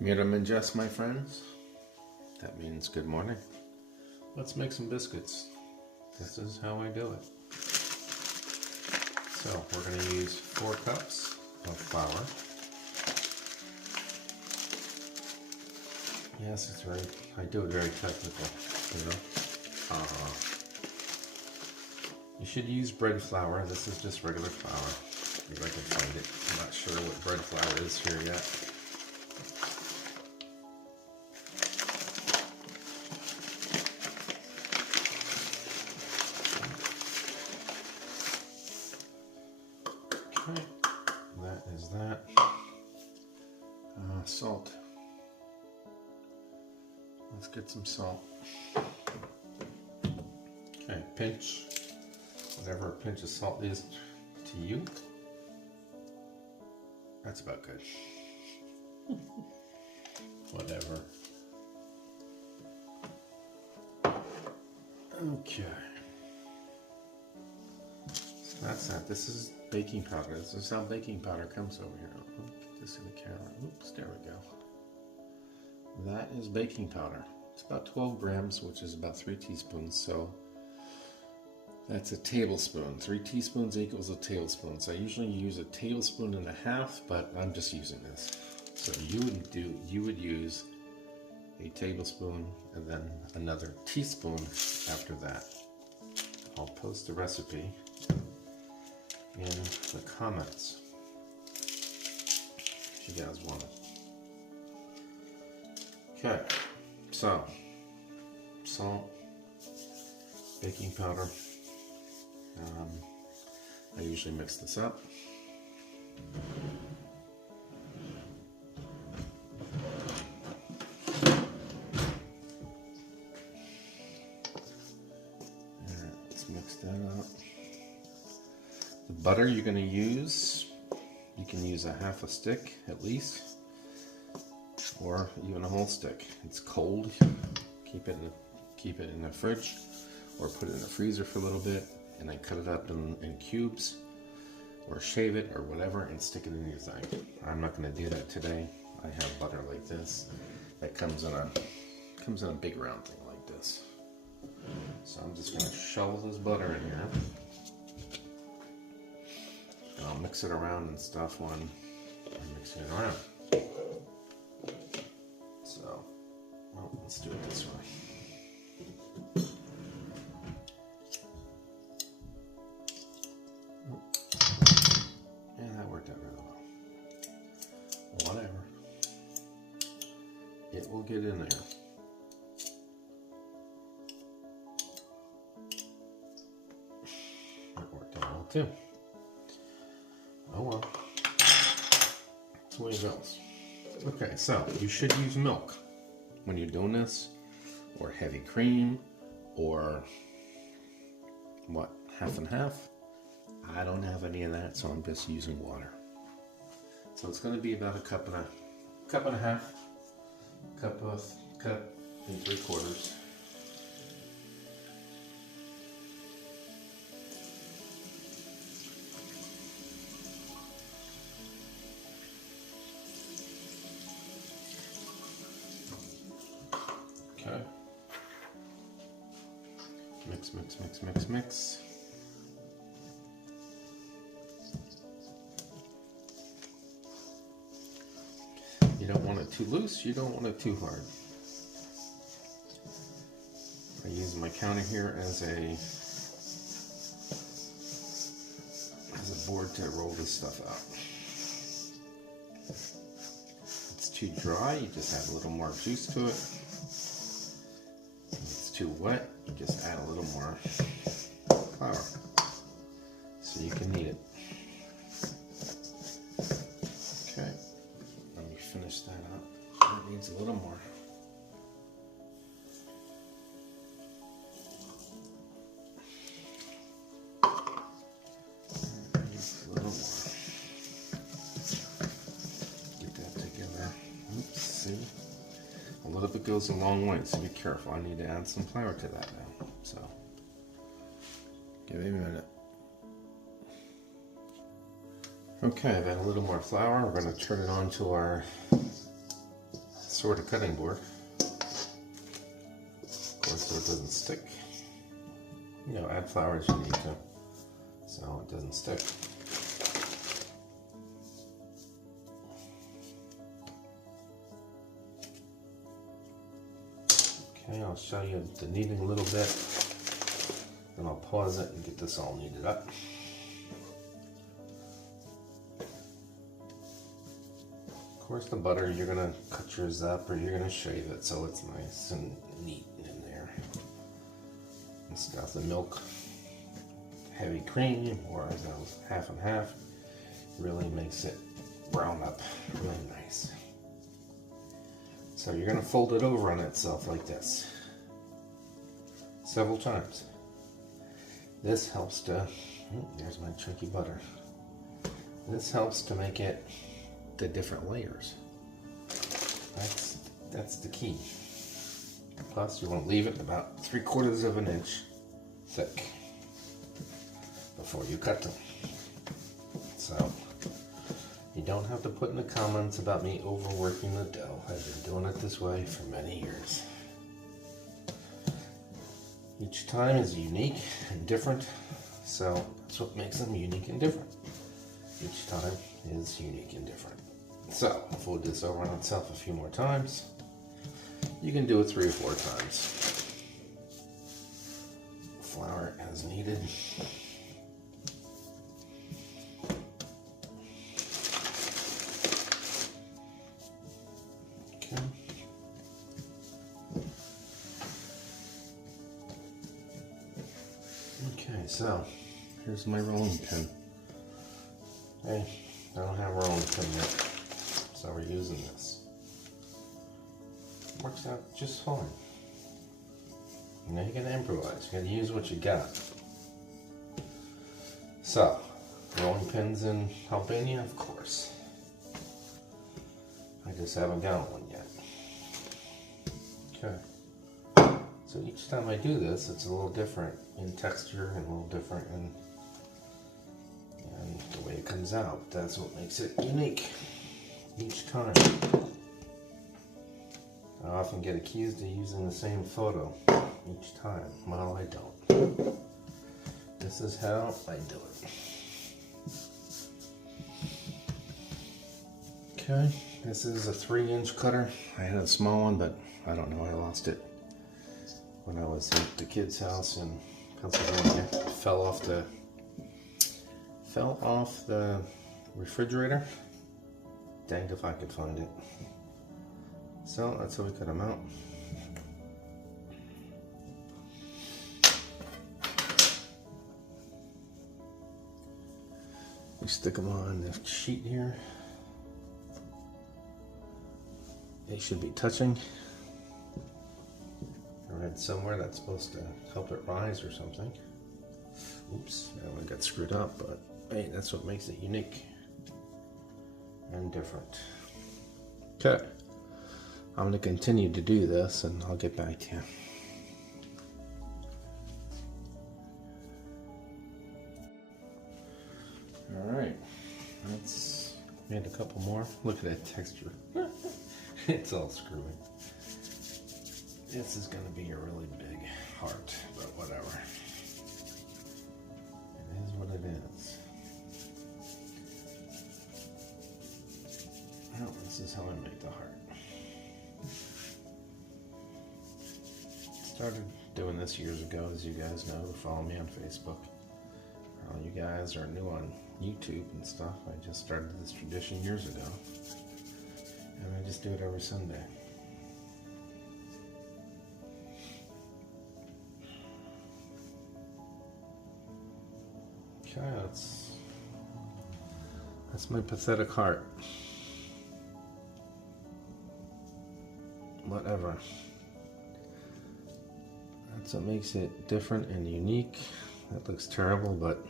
Miram and Jess, my friends. That means good morning. Let's make some biscuits. This is how I do it. So we're going to use 4 cups of flour. Yes, it's very, I do it very technical, you know. You should use bread flour. This is just regular flour. If I can find it. I'm not sure what bread flour is here yet. Okay, that is that. Salt. Let's get some salt. Okay, pinch. Whatever a pinch of salt is to you. That's about good. Whatever. Okay. So that's that. This is baking powder. This is how baking powder comes over here. Get this in the camera. Oops, there we go. That is baking powder. It's about 12 grams, which is about 3 teaspoons. So that's a tablespoon. 3 teaspoons equals a tablespoon. So I usually use a tablespoon and a half, but I'm just using this. So you would use a tablespoon and then another teaspoon after that. I'll post the recipe in the comments if you guys want it. Okay, so salt, baking powder. I usually mix this up. Let's mix that up. The butter you're going to use, you can use a half a stick at least, or even a whole stick. It's cold. Keep it in the fridge, or put it in the freezer for a little bit, and then cut it up in cubes, or shave it, or whatever, and stick it in your thing. I'm not going to do that today. I have butter like this that comes in a big round thing like this. So I'm just going to shovel this butter in here, and I'll mix it around and stuff when I'm mixing it around. So, well, let's do it this way. Yeah, that worked out really well. Whatever. It will get in there. That worked out well too. Oh well. That's the way it goes. Okay, so you should use milk when you're doing this, or heavy cream, or what, half and half? I don't have any of that, so I'm just using water. So it's going to be about a cup and a half, cup and 3/4. Okay. Mix, mix, mix, mix, mix. You don't want it too loose, you don't want it too hard. I use my counter here as a board to roll this stuff out. If it's too dry, you just add a little more juice to it. If it's too wet, you just add a little more flour so you can knead it. Okay, let me finish that up. It needs a little more. A little bit goes a long way, so be careful. I need to add some flour to that now. So, give me a minute. Okay, I've added a little more flour. We're going to turn it on to our sort of cutting board. Of course, so it doesn't stick. You know, add flour as you need to, so it doesn't stick. Okay, I'll show you the kneading a little bit, then I'll pause it and get this all kneaded up. Of course, the butter, you're going to cut yours up or you're going to shave it so it's nice and neat in there. It's got the milk, heavy cream, or half and half, really makes it brown up really nice. So you're going to fold it over on itself like this several times. This helps to, there's my chunky butter. This helps to make it the different layers. That's the key. Plus, you want to leave it about 3/4 of an inch thick before you cut them. So, you don't have to put in the comments about me overworking the dough. I've been doing it this way for many years. Each time is unique and different, so that's what makes them unique and different. Each time is unique and different. So, I'll fold this over on itself a few more times. You can do it 3 or 4 times. Flour as needed. Okay. Okay, so here's my rolling pin. Hey, I don't have a rolling pin yet, so we're using this. Works out just fine. Now you gotta improvise. You gotta use what you got. So, rolling pins in Albania, of course. I just haven't got one yet. Okay. So each time I do this, it's a little different in texture and a little different in the way it comes out. That's what makes it unique each time. I often get accused of using the same photo each time. Well, I don't. This is how I do it. Okay, this is a 3-inch cutter. I had a small one, but I don't know, I lost it when I was at the kids' house in Pennsylvania. It fell off the refrigerator. Danged if I could find it. So that's how we cut them out. We stick them on the sheet here. They should be touching. I read somewhere that's supposed to help it rise or something. Oops, that one got screwed up, but hey, that's what makes it unique and different. Okay. I'm going to continue to do this and I'll get back to you. Alright, let's made a couple more. Look at that texture. It's all screwy. This is going to be a really big heart, but whatever. It is what it is. Well, this is how I make the heart. Started doing this years ago, as you guys know, who follow me on Facebook. You guys are new on YouTube and stuff. I just started this tradition years ago, and I just do it every Sunday. Okay, that's my pathetic heart. Whatever. That's what makes it different and unique. That looks terrible, but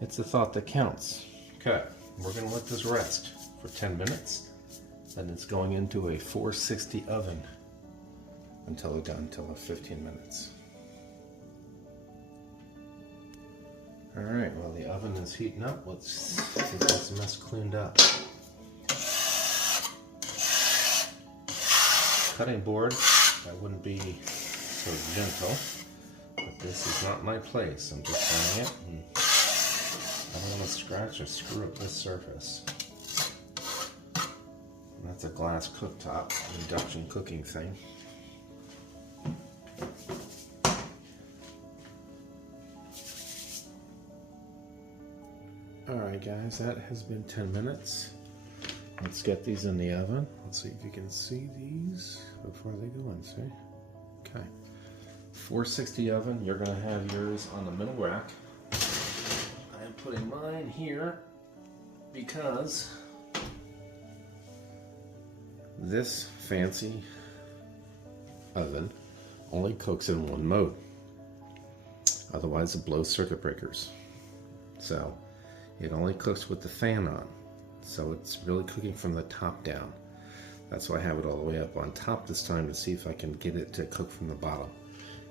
it's the thought that counts. Okay, we're going to let this rest for 10 minutes. Then it's going into a 460 oven until we're done, until 15 minutes. Alright, while the oven is heating up, let's get this mess cleaned up. cutting board, I wouldn't be so gentle. But this is not my place. I'm just trying it. And I don't want to scratch or screw up this surface. And that's a glass cooktop, induction cooking thing. Alright guys, that has been 10 minutes. Let's get these in the oven. Let's see if you can see these before they go in, see? Okay. 460 oven, you're going to have yours on the middle rack. I'm putting mine here because this fancy oven only cooks in one mode. Otherwise it blows circuit breakers. So it only cooks with the fan on. So it's really cooking from the top down. That's why I have it all the way up on top this time to see if I can get it to cook from the bottom.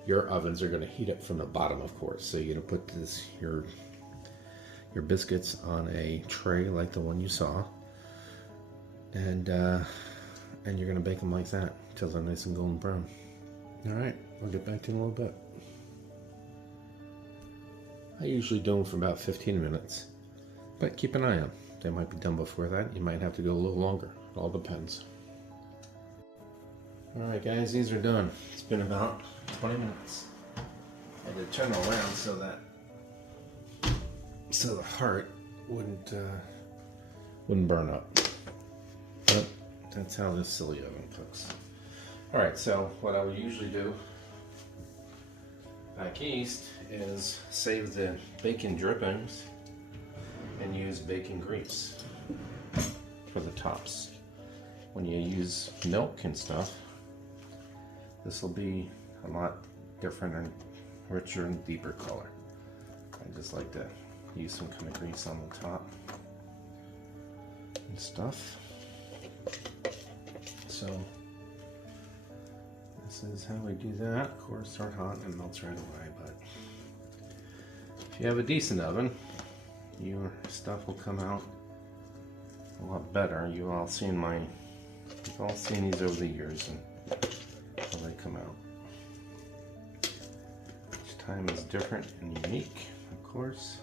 Your ovens are going to heat it from the bottom, of course. So you're going to put this your biscuits on a tray like the one you saw, and you're going to bake them like that until they're nice and golden brown. All right, I'll get back to you in a little bit. I usually do them for about 15 minutes, but keep an eye on them. They might be done before that. You might have to go a little longer. It all depends. Alright guys, these are done. It's been about 20 minutes. I had to turn them around so the heart wouldn't burn up. But that's how this silly oven cooks. Alright, so what I would usually do back east is save the bacon drippings and use bacon grease for the tops. When you use milk and stuff, this will be a lot different and richer and deeper color. I just like to use some kind of grease on the top and stuff. So this is how we do that. Of course, they're hot and it melts right away, but if you have a decent oven, your stuff will come out a lot better. You've all seen these over the years and how they come out. Each time is different and unique, of course.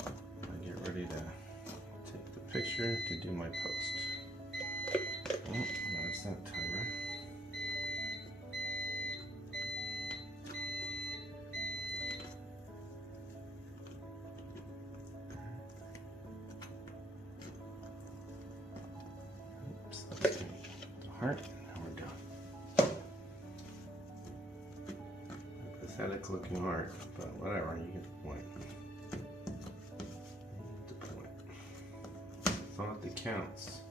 I get ready to take the picture to do my post. Oh, no, it's not timer. Heart, and we're done. Pathetic looking heart, but whatever, you get the point. Thought that counts.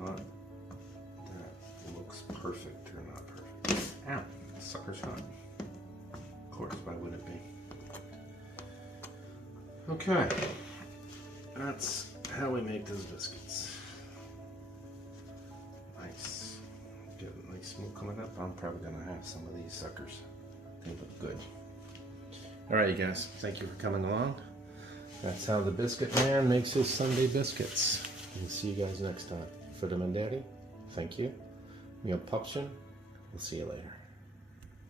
Not that looks perfect or not perfect. Ow, sucker's hot. Of course, why would it be? Okay, that's how we make those biscuits. Nice. Get a nice smoke coming up. I'm probably going to have some of these suckers. They look good. Alright you guys, thank you for coming along. That's how the Biscuit Man makes his Sunday biscuits. And see you guys next time. For them and Daddy, thank you. Your Pupshin, we'll see you later.